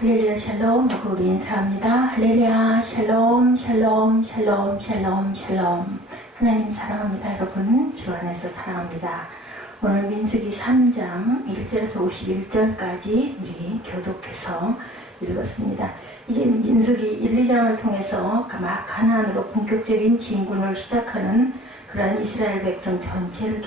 할렐루야 샬롬 하고 우리 인사합니다. 할렐루야 샬롬 샬롬 샬롬 샬롬 샬롬. 하나님 사랑합니다. 여러분 주 안에서 사랑합니다. 오늘 민수기 3장 1절에서 51절까지 우리 교독해서 읽었습니다. 이제 민수기 1, 2장을 통해서 막 가나안으로 본격적인 진군을 시작하는 그러한 이스라엘 백성 전체를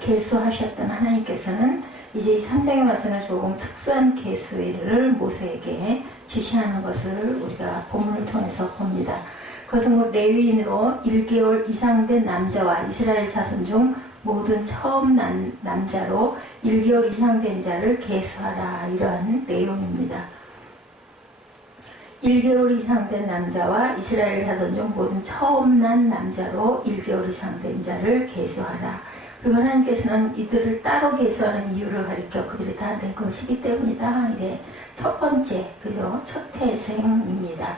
계수하셨던 하나님께서는 이제 이 3장에 와서는 조금 특수한 계수를 모세에게 지시하는 것을 우리가 본문을 통해서 봅니다. 그것은 레위인으로 1개월 이상 된 남자와 이스라엘 자손 중 모든 처음 난 남자로 1개월 이상 된 자를 계수하라, 이러한 내용입니다. 1개월 이상 된 남자와 이스라엘 자손 중 모든 처음 난 남자로 1개월 이상 된 자를 계수하라. 그리고 하나님께서는 이들을 따로 계수하는 이유를 가리켜 그들이 다 내 것이기 때문이다. 이게 첫 번째, 그죠? 초태생입니다.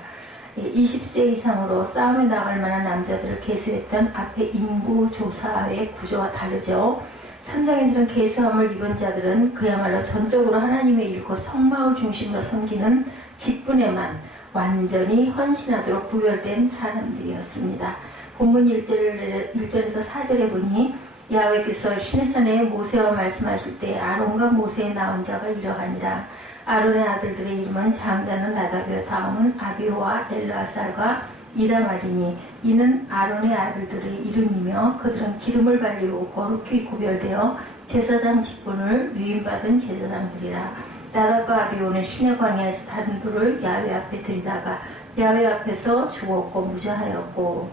20세 이상으로 싸움에 나갈 만한 남자들을 계수했던 앞에 인구 조사의 구조와 다르죠. 3장에서는 계수함을 입은 자들은 그야말로 전적으로 하나님의 일과 성막을 중심으로 섬기는 직분에만 완전히 헌신하도록 구별된 사람들이었습니다. 본문 1절에서 4절에 보니 야훼께서 시내산에 모세와 말씀하실 때 아론과 모세에 나온 자가 이러하니라. 아론의 아들들의 이름은 장자는 나답이요 다음은 아비후와 엘르아살과 이다말이니 이는 아론의 아들들의 이름이며 그들은 기름을 발리고 거룩히 구별되어 제사장 직분을 위임받은 제사장들이라. 나답과 아비후는 시내 광야에서 다른 불을 야훼 앞에 들이다가 야훼 앞에서 죽었고 무죄하였고,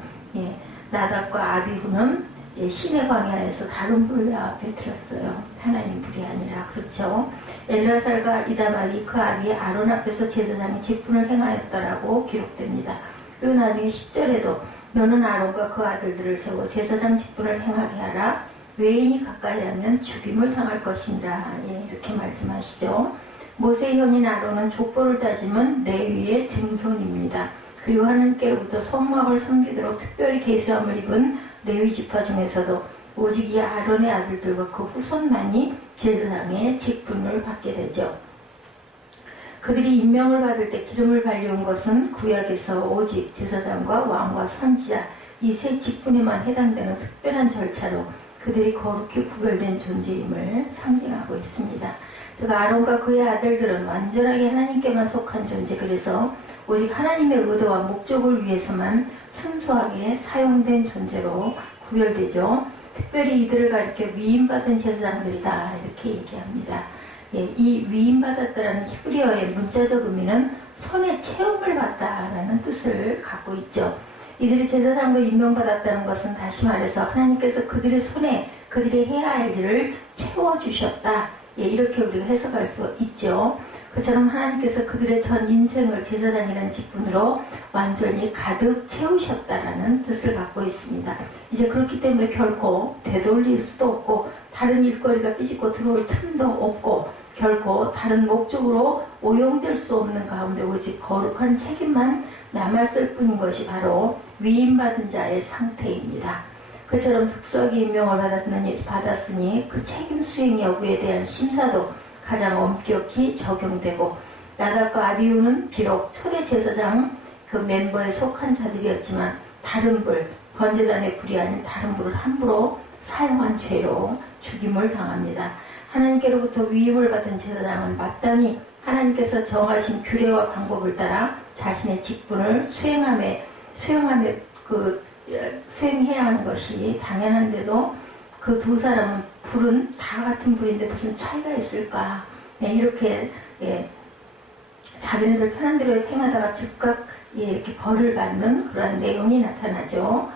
나답과 아비후는 시내 광야에서 다른 불 앞에 들었어요. 하나님 불이 아니라. 그렇죠. 엘르아살과 이다말이 그 아비의 아론 앞에서 제사장의 직분을 행하였다라고 기록됩니다. 그리고 나중에 10절에도 너는 아론과 그 아들들을 세워 제사장 직분을 행하게 하라. 외인이 가까이 하면 죽임을 당할 것이니라. 이렇게 말씀하시죠. 모세의 형인 아론은 족보를 따지면 레위의 증손입니다. 그리고 하나님께로부터 성막을 섬기도록 특별히 계수함을 입은 레위 지파 중에서도 오직 이 아론의 아들들과 그 후손만이 제사장의 직분을 받게 되죠. 그들이 임명을 받을 때 기름을 발려온 것은 구약에서 오직 제사장과 왕과 선지자 이 세 직분에만 해당되는 특별한 절차로 그들이 거룩히 구별된 존재임을 상징하고 있습니다. 즉 아론과 그의 아들들은 완전하게 하나님께만 속한 존재, 그래서 오직 하나님의 의도와 목적을 위해서만 순수하게 사용된 존재로 구별되죠. 특별히 이들을 가리켜 위임받은 제사장들이다, 이렇게 얘기합니다. 이 위임받았다라는 히브리어의 문자적 의미는 손에 체험을 받다라는 뜻을 갖고 있죠. 이들이 제사장으로 임명받았다는 것은 다시 말해서 하나님께서 그들의 손에 그들이 해야 할 일을 채워주셨다, 이렇게 우리가 해석할 수 있죠. 그처럼 하나님께서 그들의 전 인생을 제사장이라는 직분으로 완전히 가득 채우셨다라는 뜻을 갖고 있습니다. 이제 그렇기 때문에 결코 되돌릴 수도 없고 다른 일거리가 삐집고 들어올 틈도 없고 결코 다른 목적으로 오용될 수 없는 가운데 오직 거룩한 책임만 남았을 뿐인 것이 바로 위임받은 자의 상태입니다. 그처럼 특수하게 임명을 받았으니 그 책임 수행 여부에 대한 심사도 가장 엄격히 적용되고, 나답과 아비후는 비록 초대 제사장 그 멤버에 속한 자들이었지만 다른 불, 번제단의 불이 아닌 다른 불을 함부로 사용한 죄로 죽임을 당합니다. 하나님께로부터 위임을 받은 제사장은 마땅히 하나님께서 정하신 규례와 방법을 따라 자신의 직분을 수행해야 하는 것이 당연한데도 그 두 사람은 불은 다 같은 불인데 무슨 차이가 있을까? 이렇게 자기네들 편한 대로 행하다가 즉각 이렇게 벌을 받는 그런 내용이 나타나죠.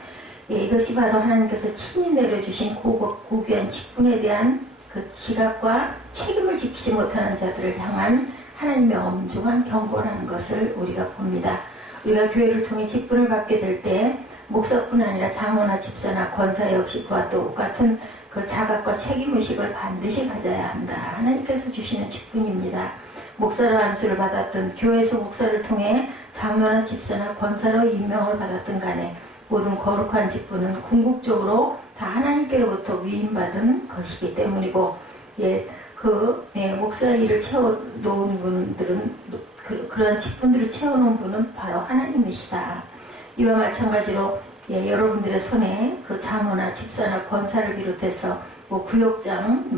이것이 바로 하나님께서 친히 내려주신 고귀한 직분에 대한 그 지각과 책임을 지키지 못하는 자들을 향한 하나님의 엄중한 경고라는 것을 우리가 봅니다. 우리가 교회를 통해 직분을 받게 될 때 목사뿐 아니라 장로나 집사나 권사 역시 그와 똑같은 그 자각과 책임의식을 반드시 가져야 한다. 하나님께서 주시는 직분입니다. 목사로 안수를 받았던 교회에서 목사를 통해 장로나 집사나 권사로 임명을 받았던 간에 모든 거룩한 직분은 궁극적으로 다 하나님께로부터 위임받은 것이기 때문이고, 목사 일을 채워놓은 분들은 그 그런 직분들을 채워놓은 분은 바로 하나님이시다. 이와 마찬가지로 여러분들의 손에 그 장로나 집사나 권사를 비롯해서 구역장,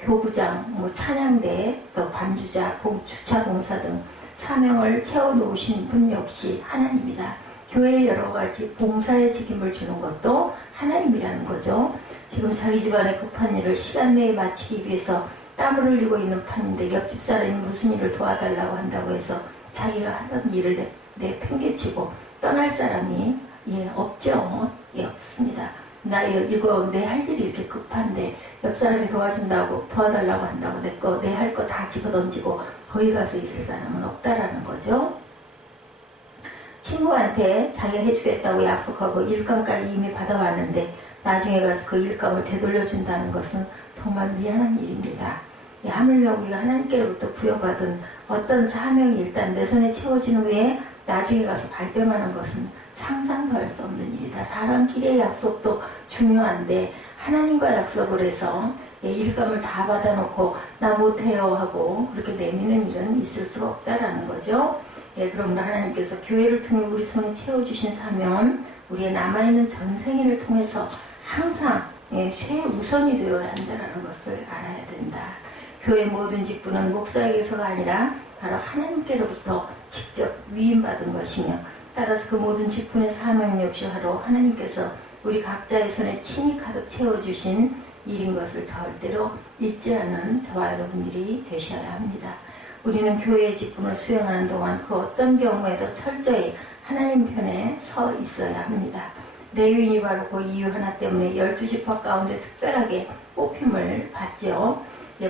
교부장, 찬양대, 또 반주자, 주차공사 등 사명을 채워놓으신 분 역시 하나님이다. 교회에 여러 가지 봉사의 책임을 주는 것도 하나님이라는 거죠. 지금 자기 집안의 급한 일을 시간 내에 마치기 위해서 땀을 흘리고 있는 판인데 옆집 사람이 무슨 일을 도와달라고 한다고 해서 자기가 하던 일을 내팽개치고 떠날 사람이 없죠. 없습니다. 이거 내 할 일이 이렇게 급한데 옆 사람이 도와달라고 한다고 내 할 거 다 집어던지고 거기 가서 있을 사람은 없다라는 거죠. 친구한테 자기가 해주겠다고 약속하고 일감까지 이미 받아왔는데 나중에 가서 그 일감을 되돌려준다는 것은 정말 미안한 일입니다. 하물며 우리가 하나님께로부터 부여받은 어떤 사명이 일단 내 손에 채워진 후에 나중에 가서 발뺌하는 것은 상상도 할 수 없는 일이다. 사람끼리의 약속도 중요한데 하나님과 약속을 해서 일감을 다 받아놓고 나 못해요 하고 그렇게 내미는 일은 있을 수가 없다라는 거죠. 그러므로 하나님께서 교회를 통해 우리 손에 채워주신 사명은 우리의 남아있는 전생애를 통해서 항상 최우선이 되어야 한다는 것을 알아야 된다. 교회 모든 직분은 목사에게서가 아니라 바로 하나님께로부터 직접 위임받은 것이며 따라서 그 모든 직분의 사명 역시 바로 하나님께서 우리 각자의 손에 친히 가득 채워주신 일인 것을 절대로 잊지 않은 저와 여러분들이 되셔야 합니다. 우리는 교회의 직분을 수행하는 동안 그 어떤 경우에도 철저히 하나님 편에 서 있어야 합니다. 레위인이 바로 그 이유 하나 때문에 12지파 가운데 특별하게 뽑힘을 받죠.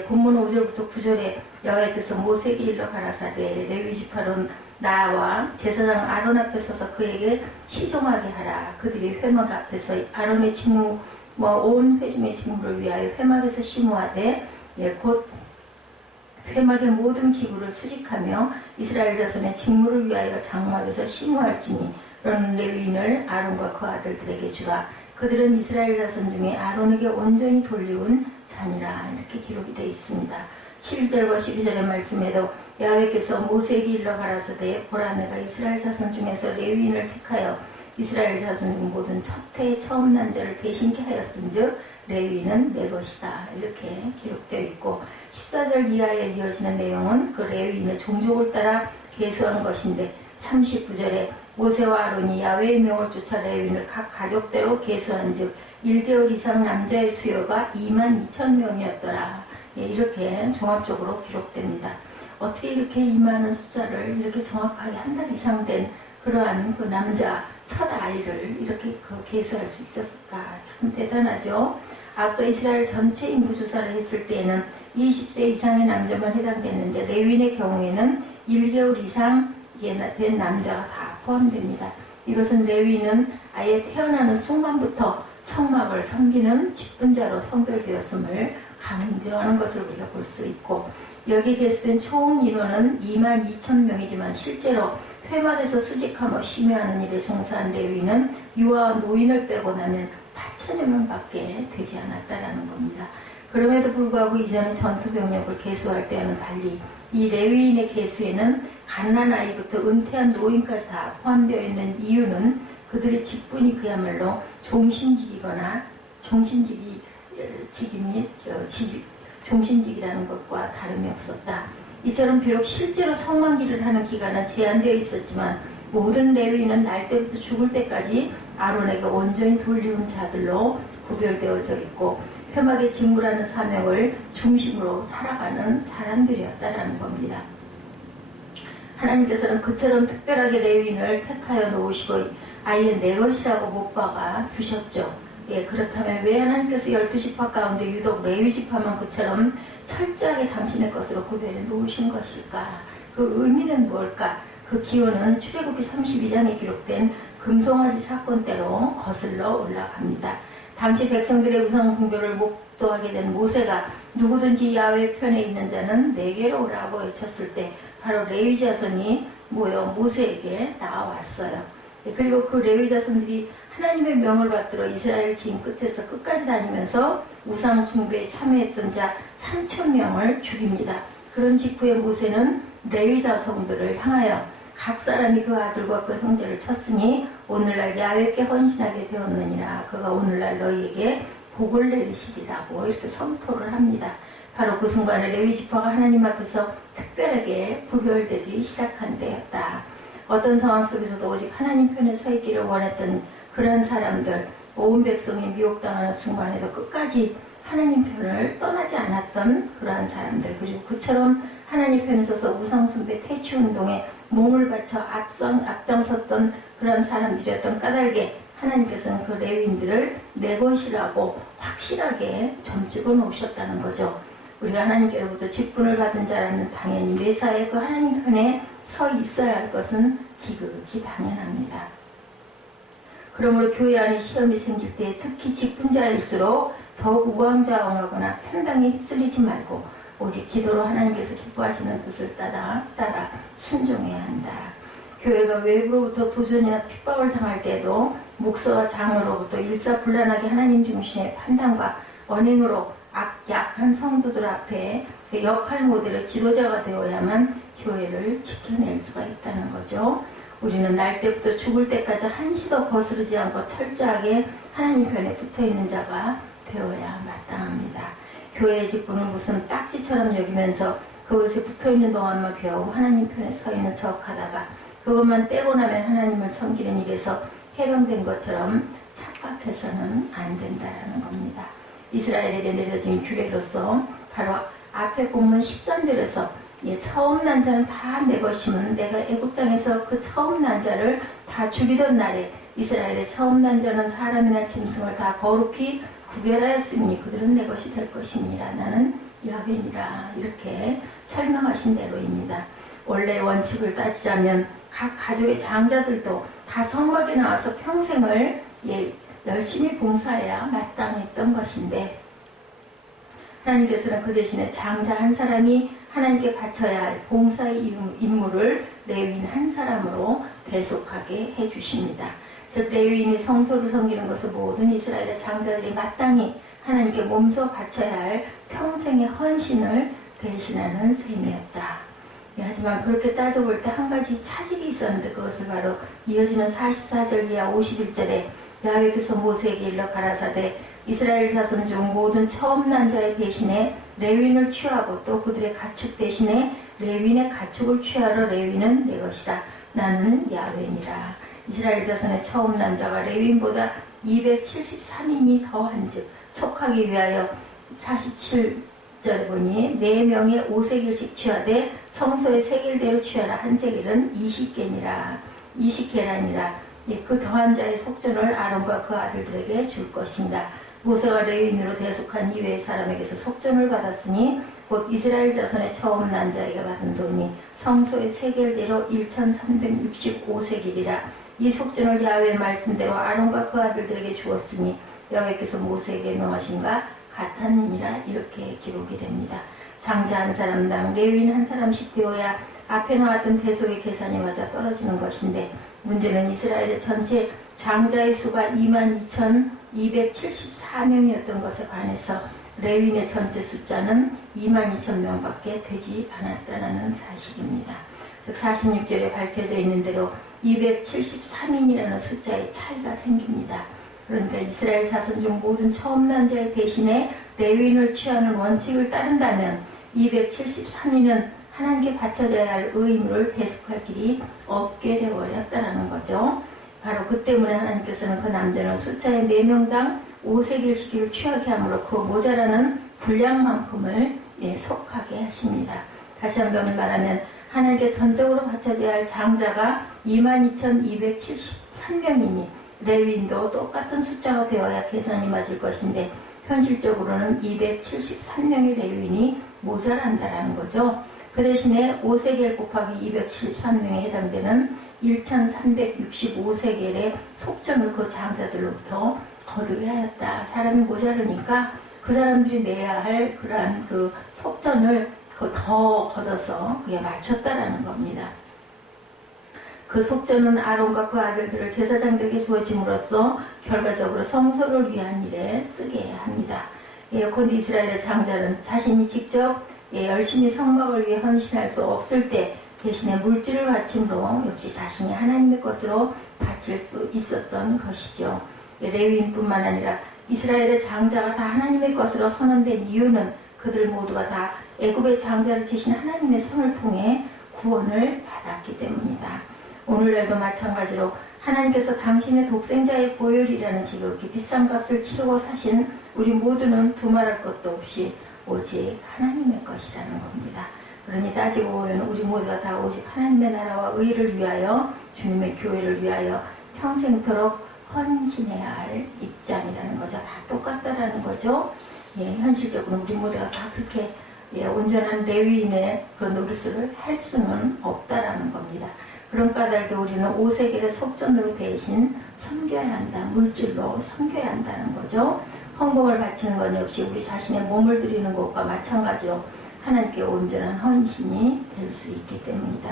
본문 5절부터 9절에 여호와께서 모세에게 일러 가라사대 레위지파는 나와 제사장 아론 앞에 서서 그에게 시종하게 하라. 그들이 회막 앞에서 아론의 직무 온 회중의 직무를 위하여 회막에서 심우하되 곧 회막의 모든 기구를 수직하며 이스라엘 자손의 직무를 위하여 장막에서 심우할지니 너는 레위인을 아론과 그 아들들에게 주라. 그들은 이스라엘 자손 중에 아론에게 온전히 돌리운 자니라. 이렇게 기록이 되어 있습니다. 11절과 12절의 말씀에도 야훼께서 모세에게 일러 가라사대 보라 내가 이스라엘 자손 중에서 레위인을 택하여 이스라엘 자손 중 모든 첫 해의 처음 난 자를 대신케 하였은즉 레위인은 내 것이다. 이렇게 기록되어 있고 14절 이하에 이어지는 내용은 그 레위인의 종족을 따라 계수한 것인데 39절에 모세와 아론이 야훼의 명을 쫓아 레위인을 각 가족대로 계수한즉 1개월 이상 남자의 수요가 22,000명이었더라. 이렇게 종합적으로 기록됩니다. 어떻게 이렇게 이만한 숫자를 이렇게 정확하게 한 달 이상 된 그러한 그 남자 첫 아이를 이렇게 계수할 수 있었을까? 참 대단하죠. 앞서 이스라엘 전체 인구 조사를 했을 때에는 20세 이상의 남자만 해당됐는데 레위인의 경우에는 1개월 이상 된 남자가 다 포함됩니다. 이것은 레위인은 아예 태어나는 순간부터 성막을 섬기는 직분자로 선별되었음을 강조하는 것을 우리가 볼 수 있고 여기 계수된 총 인원은 22,000명이지만 실제로 회막에서 수직하며 심의하는 일에 종사한 레위인은 유아와 노인을 빼고 나면 8,000여 명밖에 되지 않았다라는 겁니다. 그럼에도 불구하고 이전에 전투병력을 계수할 때와는 달리 이 레위인의 계수에는 갓난아이부터 은퇴한 노인까지 다 포함되어 있는 이유는 그들의 직분이 그야말로 종신직이거나 종신직이라는 것과 다름이 없었다. 이처럼 비록 실제로 성만기를 하는 기간은 제한되어 있었지만 모든 레위인은 날 때부터 죽을 때까지 아론에게 온전히 돌리운 자들로 구별되어져 있고 회막의 직무라는 사명을 중심으로 살아가는 사람들이었다라는 겁니다. 하나님께서는 그처럼 특별하게 레위인을 택하여 놓으시고 아예 내 것이라고 못 박아 두셨죠. 그렇다면 왜 하나님께서 12지파 가운데 유독 레위지파만 그처럼 철저하게 당신의 것으로 구별해 놓으신 것일까? 그 의미는 뭘까? 그 기원은 출애굽기 32장에 기록된 금송아지 사건대로 거슬러 올라갑니다. 당시 백성들의 우상 숭배를 목도하게 된 모세가 누구든지 야훼 편에 있는 자는 내게로 오라고 외쳤을 때 바로 레위 자손이 모여 모세에게 나와왔어요. 그리고 그 레위 자손들이 하나님의 명을 받들어 이스라엘 지인 끝에서 끝까지 다니면서 우상 숭배에 참여했던 자 3,000명을 죽입니다. 그런 직후에 모세는 레위 자손들을 향하여 각 사람이 그 아들과 그 형제를 쳤으니 오늘날 야훼께 헌신하게 되었느니라. 그가 오늘날 너희에게 복을 내리시리라고 이렇게 선포를 합니다. 바로 그 순간에 레위 지파가 하나님 앞에서 특별하게 구별되기 시작한 때였다. 어떤 상황 속에서도 오직 하나님 편에 서 있기를 원했던 그런 사람들, 온 백성이 미혹당하는 순간에도 끝까지 하나님 편을 떠나지 않았던 그러한 사람들, 그리고 그처럼 하나님 편에 서서 우상숭배 퇴치운동에 몸을 바쳐 앞장섰던 그런 사람들이었던 까닭에 하나님께서는 그 레위인들을 내 것이라고 확실하게 점찍어 놓으셨다는 거죠. 우리가 하나님께로부터 직분을 받은 자라는 당연히 매사에 그 하나님 편에 서 있어야 할 것은 지극히 당연합니다. 그러므로 교회 안에 시험이 생길 때 특히 직분자일수록 더욱 우왕좌왕하거나 편당에 휩쓸리지 말고 오직 기도로 하나님께서 기뻐하시는 뜻을 따라 순종해야 한다. 교회가 외부로부터 도전이나 핍박을 당할 때에도 목사와 장로로부터 일사불란하게 하나님 중심의 판단과 언행으로 약한 성도들 앞에 그 역할 모델의 지도자가 되어야만 교회를 지켜낼 수가 있다는 거죠. 우리는 날 때부터 죽을 때까지 한시도 거스르지 않고 철저하게 하나님 편에 붙어있는 자가 되어야 마땅합니다. 교회의 직분을 무슨 딱지처럼 여기면서 그것에 붙어있는 동안만 겨우 하나님 편에 서 있는 척하다가 그것만 떼고 나면 하나님을 섬기는 일에서 해방된 것처럼 착각해서는 안 된다는 겁니다. 이스라엘에게 내려진 규례로서 바로 앞에 본문 10절에서 처음 난 자는 다 내 것이면 내가 애굽 땅에서 그 처음 난 자를 다 죽이던 날에 이스라엘의 처음 난 자는 사람이나 짐승을 다 거룩히 구별하였으니 그들은 내 것이 될 것이니라. 나는 야훼니라. 이렇게 설명하신 대로입니다. 원래 원칙을 따지자면 각 가족의 장자들도 다 성막에 나와서 평생을 열심히 봉사해야 마땅했던 것인데 하나님께서는 그 대신에 장자 한 사람이 하나님께 바쳐야 할 봉사의 임무를 레위인 한 사람으로 배속하게 해주십니다. 즉 레위인이 성소를 섬기는 것은 모든 이스라엘의 장자들이 마땅히 하나님께 몸소 바쳐야 할 평생의 헌신을 대신하는 셈이었다. 하지만 그렇게 따져볼 때 한 가지 차질이 있었는데 그것을 바로 이어지는 44절 이하 51절에 야훼께서 모세에게 일러 가라사대 이스라엘 자손 중 모든 처음 난 자의 대신에 레위인을 취하고 또 그들의 가축 대신에 레위인의 가축을 취하러 레위인은 내 것이라. 나는 야훼니라. 이스라엘 자손의 처음 난 자가 레위인보다 273인이 더한즉 속하기 위하여 47절에 보니 4명의 5세겔씩 취하되 성소의 세겔대로 취하라. 한 세겔은 20개니라. 20개라니라. 그 더한 자의 속전을 아론과 그 아들들에게 줄 것입니다. 모세가 레위인으로 대속한 이외의 사람에게서 속전을 받았으니 곧 이스라엘 자손의 처음 난 자에게 받은 돈이 성소의 세겔대로 1365세겔이라. 이 속전을 야훼의 말씀대로 아론과 그 아들들에게 주었으니 야훼께서 모세에게 명하신가 같았느니라. 이렇게 기록이 됩니다. 장자 한 사람당 레위인 한 사람씩 되어야 앞에 나왔던 대속의 계산이 맞아 떨어지는 것인데 문제는 이스라엘의 전체 장자의 수가 22,274명이었던 것에 반해서 레위인의 전체 숫자는 22,000명밖에 되지 않았다는 사실입니다. 즉 46절에 밝혀져 있는 대로 273인이라는 숫자의 차이가 생깁니다. 그러니까 이스라엘 자손 중 모든 처음 난 자의 대신에 레위인을 취하는 원칙을 따른다면 273인은 하나님께 바쳐져야 할 의무를 대속할 길이 없게 되어버렸다는 거죠. 바로 그 때문에 하나님께서는 그 남자는 숫자의 4명당 5세겔씩을 취하게 함으로 그 모자라는 분량만큼을 속하게 하십니다. 다시 한번 말하면 하나님께 전적으로 바쳐져야 할 장자가 22,273명이니 레위인도 똑같은 숫자가 되어야 계산이 맞을 것인데 현실적으로는 273명의 레위인이 모자란다라는 거죠. 그 대신에 5세겔 곱하기 273명에 해당되는 1365세겔의 속전을 그 장자들로부터 거두어야 하였다. 사람이 모자르니까 그 사람들이 내야 할 그러한 그 속전을 더 걷어서 그에 맞췄다라는 겁니다. 그 속전은 아론과 그 아들들을 제사장들에게 주어짐으로써 결과적으로 성소를 위한 일에 쓰게 합니다. 예컨대 이스라엘의 장자는 자신이 직접 열심히 성막을 위해 헌신할 수 없을 때 대신에 물질을 바침으로 역시 자신이 하나님의 것으로 바칠 수 있었던 것이죠. 레위인뿐만 아니라 이스라엘의 장자가 다 하나님의 것으로 선언된 이유는 그들 모두가 다 애굽의 장자를 지신 하나님의 손을 통해 구원을 받았기 때문이다. 오늘날도 마찬가지로 하나님께서 당신의 독생자의 보혈이라는 지극히 비싼 값을 치르고 사신 우리 모두는 두말할 것도 없이 오직 하나님의 것이라는 겁니다. 그러니 따지고 보면 우리 모두가 다 오직 하나님의 나라와 의를 위하여 주님의 교회를 위하여 평생토록 헌신해야 할 입장이라는 거죠. 다 똑같다라는 거죠. 현실적으로 우리 모두가 다 그렇게 온전한 레위인의 그 노릇을 할 수는 없다라는 겁니다. 그런 까닭에 우리는 5세겔의 속전으로 대신 섬겨야 한다. 물질로 섬겨야 한다는 거죠. 헌금을 바치는 건 역시 우리 자신의 몸을 드리는 것과 마찬가지로 하나님께 온전한 헌신이 될 수 있기 때문이다.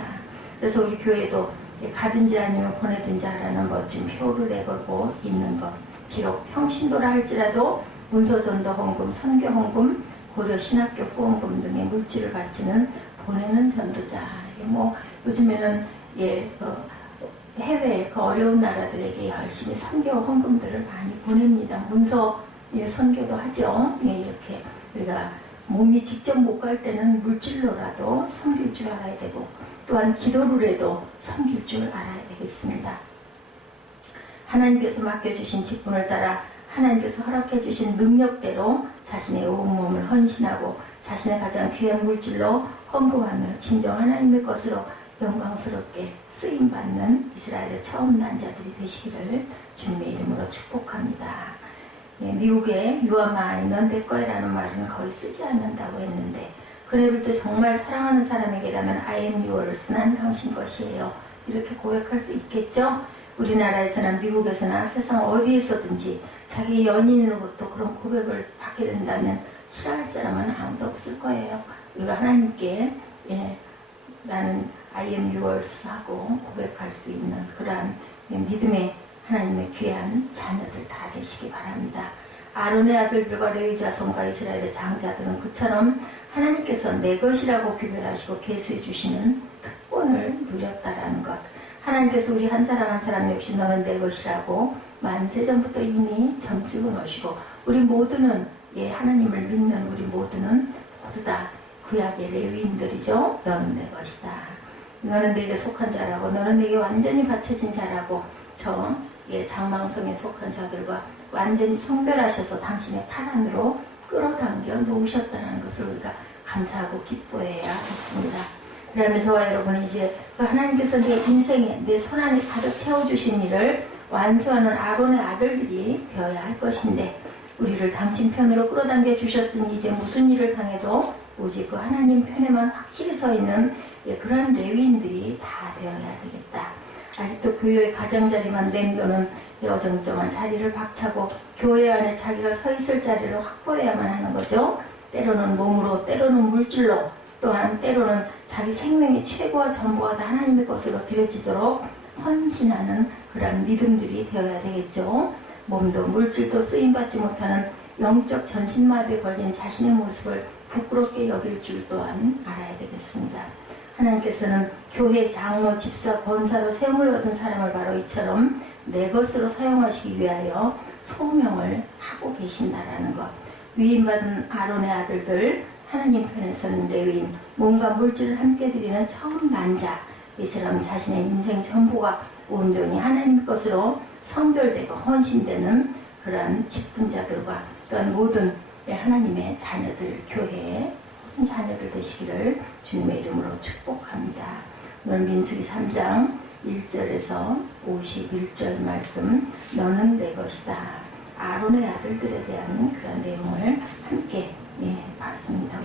그래서 우리 교회도 가든지 아니면 보내든지 하라는 멋진 표를 내걸고 있는 것. 비록 평신도라 할지라도 문서전도 헌금, 선교 헌금, 고려 신학교 후원금 등의 물질을 바치는 보내는 전도자. 요즘에는 해외 그 어려운 나라들에게 열심히 선교 헌금들을 많이 보냅니다. 문서 선교도 하죠. 이렇게 우리가 몸이 직접 못 갈 때는 물질로라도 섬길 줄 알아야 되고 또한 기도를 해도 섬길 줄 알아야 되겠습니다. 하나님께서 맡겨주신 직분을 따라 하나님께서 허락해 주신 능력대로 자신의 온몸을 헌신하고 자신의 가장 귀한 물질로 헌금하며 진정 하나님의 것으로 영광스럽게 쓰임받는 이스라엘의 처음 난자들이 되시기를 주님의 이름으로 축복합니다. 미국에 You are mine, 넌 내 거야라는 말은 거의 쓰지 않는다고 했는데 그네들도 정말 사랑하는 사람에게라면 I am yours, 난 당신 것이에요. 이렇게 고백할 수 있겠죠? 우리나라에서나 미국에서나 세상 어디에서든지 자기 연인으로부터 그런 고백을 받게 된다면 싫어할 사람은 아무도 없을 거예요. 우리가 하나님께 나는 I am yours 하고 고백할 수 있는 그러한 믿음의 하나님의 귀한 자녀들 다 되시기 바랍니다. 아론의 아들들과 레위 자손과 이스라엘의 장자들은 그처럼 하나님께서 내 것이라고 규별하시고 계수해 주시는 특권을 누렸다라는 것. 하나님께서 우리 한 사람 한 사람 역시 너는 내 것이라고 만세전부터 이미 점찍어 놓으시고 우리 모두는 하나님을 믿는 우리 모두는 모두 다 구약의 레위인들이죠. 너는 내 것이다. 너는 내게 속한 자라고 너는 내게 완전히 바쳐진 자라고 저 장망성에 속한 자들과 완전히 성별하셔서 당신의 팔 안으로 끌어당겨 놓으셨다는 것을 우리가 감사하고 기뻐해야 했습니다. 그러면 저와 여러분은 이제 그 하나님께서 내 인생에 내 손안에 가득 채워주신 일을 완수하는 아론의 아들들이 되어야 할 것인데 우리를 당신 편으로 끌어당겨 주셨으니 이제 무슨 일을 당해도 오직 그 하나님 편에만 확실히 서 있는 그런 레위인들이 다 되어야 되겠다. 아직도 교회의 가장자리만 맴도는 어정쩡한 자리를 박차고 교회 안에 자기가 서 있을 자리를 확보해야만 하는 거죠. 때로는 몸으로 때로는 물질로 또한 때로는 자기 생명의 최고와 전부가 다 하나님의 것으로 드려지도록 헌신하는 그런 믿음들이 되어야 되겠죠. 몸도 물질도 쓰임받지 못하는 영적 전신마비에 걸린 자신의 모습을 부끄럽게 여길 줄 또한 알아야 되겠습니다. 하나님께서는 교회 장로, 집사, 권사로 세움을 얻은 사람을 바로 이처럼 내 것으로 사용하시기 위하여 소명을 하고 계신다라는 것. 위임받은 아론의 아들들, 하나님 편에 서는 레위인, 몸과 물질을 함께 드리는 처음 난자, 이처럼 자신의 인생 전부가 온전히 하나님 것으로 성별되고 헌신되는 그러한 직분자들과 또한 모든 하나님의 자녀들, 교회의 모든 자녀들 되시기를 주님의 이름으로 축복합니다. 오늘 민수기 3장 1절에서 51절 말씀, 너는 내 것이다. 아론의 아들들에 대한 그런 내용을 함께 봤습니다.